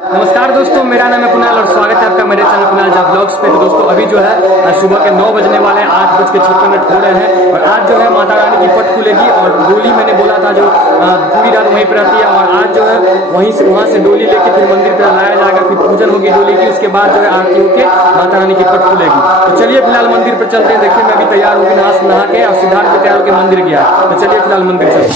नमस्कार दोस्तों, मेरा नाम है कुणाल और स्वागत है आपका मेरे चैनल कुणाल जा ब्लॉग्स पे। तो दोस्तों अभी जो है सुबह के 9 बजने वाले हैं, 8:56 हो रहे हैं और आज जो है माता रानी की पट खुलेगी और डोली मैंने बोला था जो पूरी रात वहीं पर रहती है और आज जो है वहाँ से डोली लेके फिर मंदिर पर लाया जाएगा, फिर पूजन होगी डोली की, उसके बाद जो है आरती होके माता रानी की पट खुलेगी। तो चलिए फिलहाल मंदिर पर चलते हैं। देखिए मैं अभी तैयार होगी नहा के और सिद्धार्थ भी तैयार होकर मंदिर गया। तो चलिए फिलहाल मंदिर चलते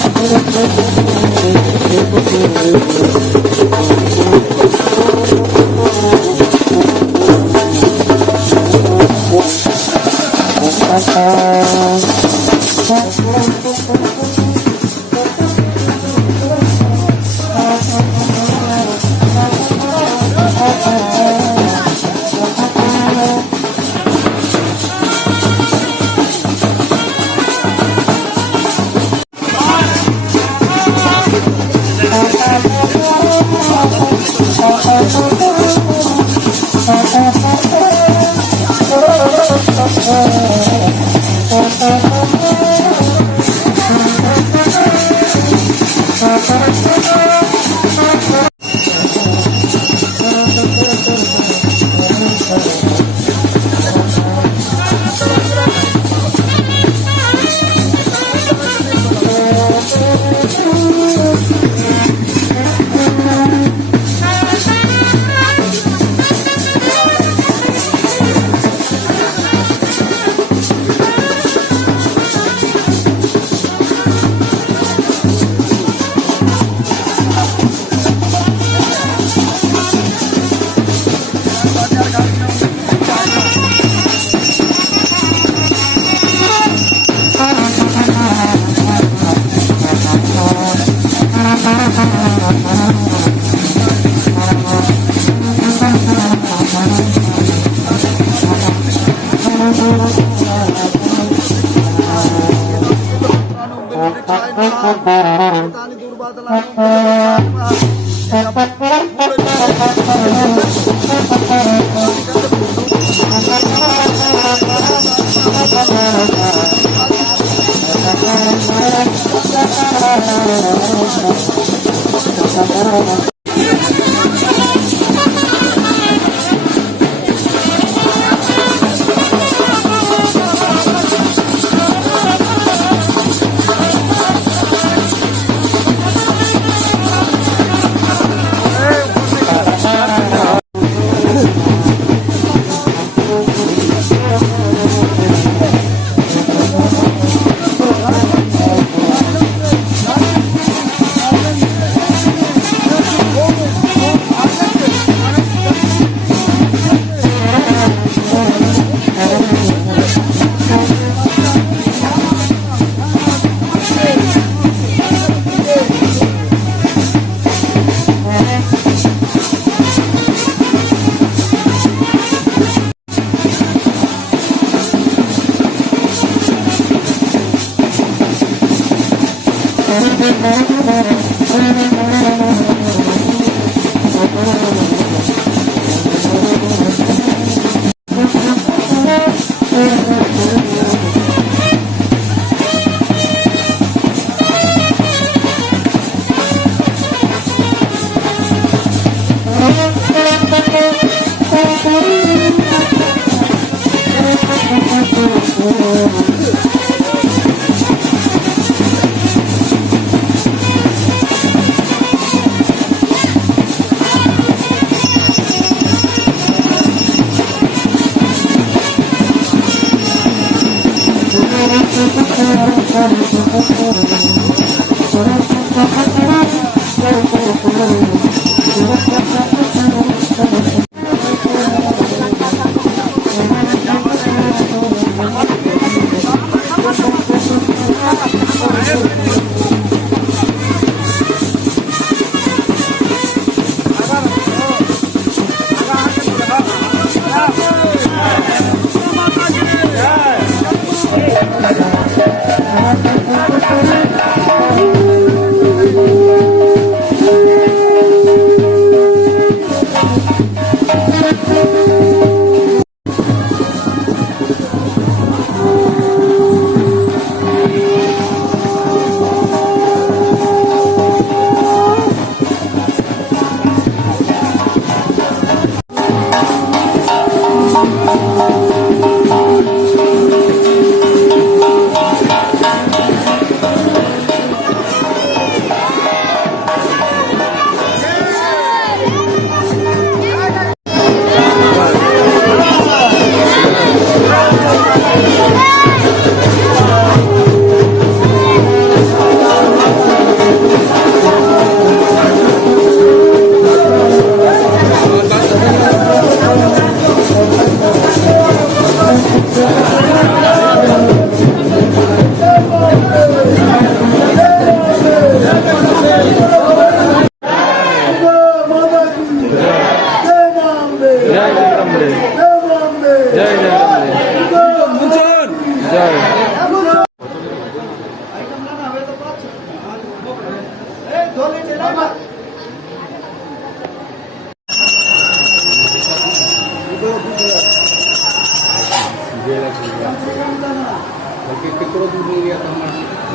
केकरो दूध नहीं लिया तो हम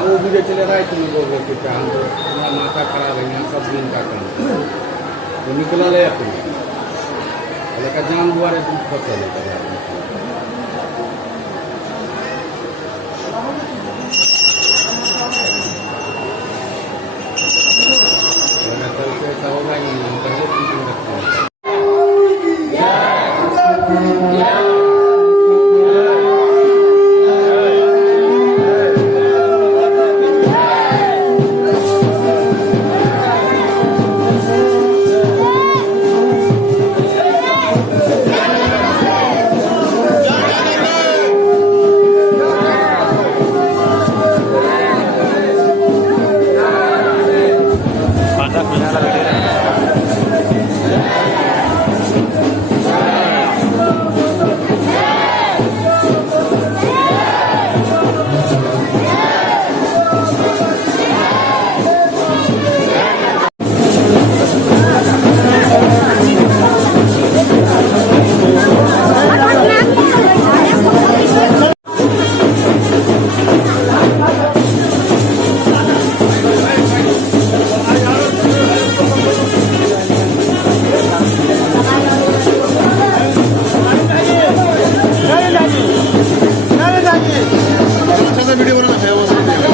वो भी चले रहा है तुम बोल रहे थे कि हम तो हमारा माथा खराब है यहाँ सब दिन का काम तो निकला ले अपने का जान दुआरे दूध फसल है ऐसा होगा ही नहीं हम पहले टीचिंग रखते हैं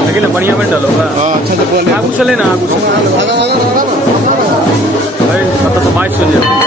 लेकिन बढ़िया में डालो अच्छा से बोल आगू चले ना आगू अरे 1722 चल जाओ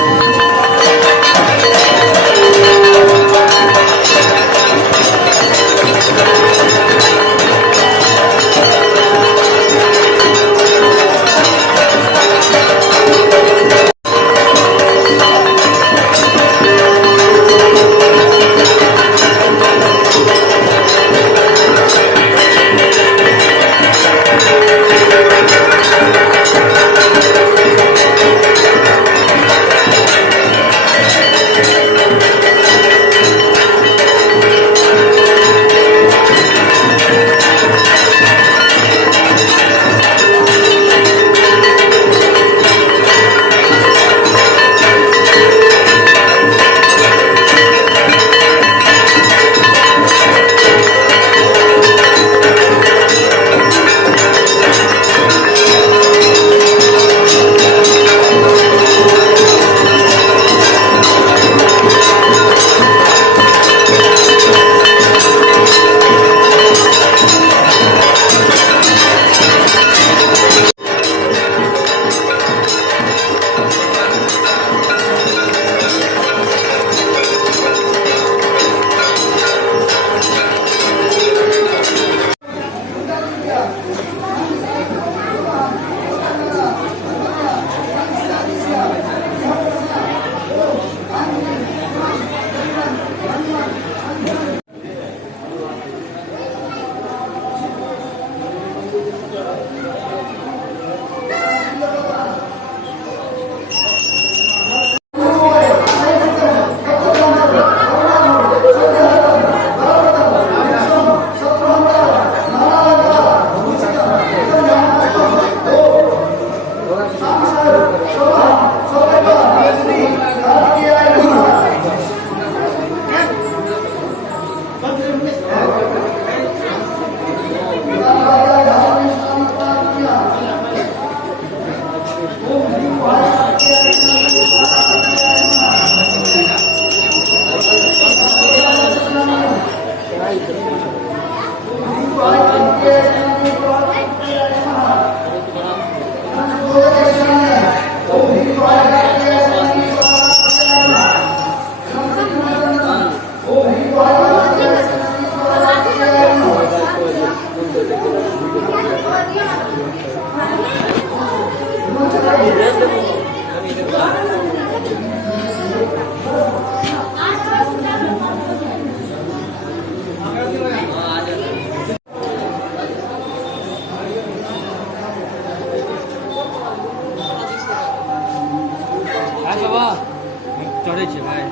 चढ़े छे भाई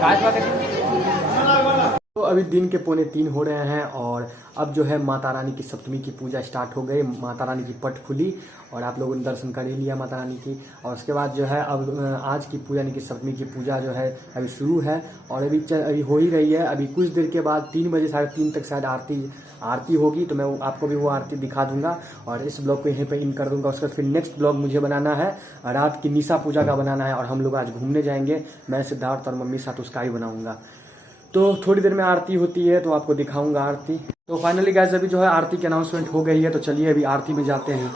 काज तो अभी दिन के 2:45 हो रहे हैं और अब जो है माता रानी की सप्तमी की पूजा स्टार्ट हो गई। माता रानी की पट खुली और आप लोगों ने दर्शन कर ही लिया माता रानी की। और उसके बाद जो है अब आज की पूजा यानी कि सप्तमी की पूजा जो है अभी शुरू है और अभी हो ही रही है। अभी कुछ देर के बाद 3 बजे 3:30 तक शायद आरती होगी, तो मैं आपको भी वो आरती दिखा दूंगा और इस ब्लॉग को यहीं पे इन कर दूंगा। उसके बाद फिर नेक्स्ट ब्लॉग मुझे बनाना है रात की निशा पूजा का बनाना है और हम लोग आज घूमने जाएंगे। मैं सिद्धार्थ और मम्मी साथ उसका ही बनाऊंगा। तो थोड़ी देर में आरती होती है तो आपको दिखाऊंगा आरती। तो फाइनली गाइस अभी जो है आरती की अनाउंसमेंट हो गई है, तो चलिए अभी आरती में जाते हैं।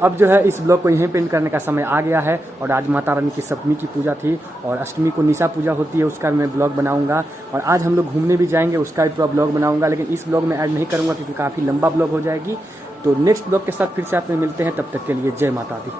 अब जो है इस ब्लॉग को यहीं पे एंड करने का समय आ गया है और आज माता रानी की सप्तमी की पूजा थी और अष्टमी को निशा पूजा होती है, उसका मैं ब्लॉग बनाऊंगा। और आज हम लोग घूमने भी जाएंगे, उसका भी पूरा ब्लॉग बनाऊंगा, लेकिन इस ब्लॉग में ऐड नहीं करूंगा क्योंकि काफ़ी लंबा ब्लॉग हो जाएगी। तो नेक्स्ट ब्लॉग के साथ फिर से आप में मिलते हैं, तब तक के लिए जय माता दी।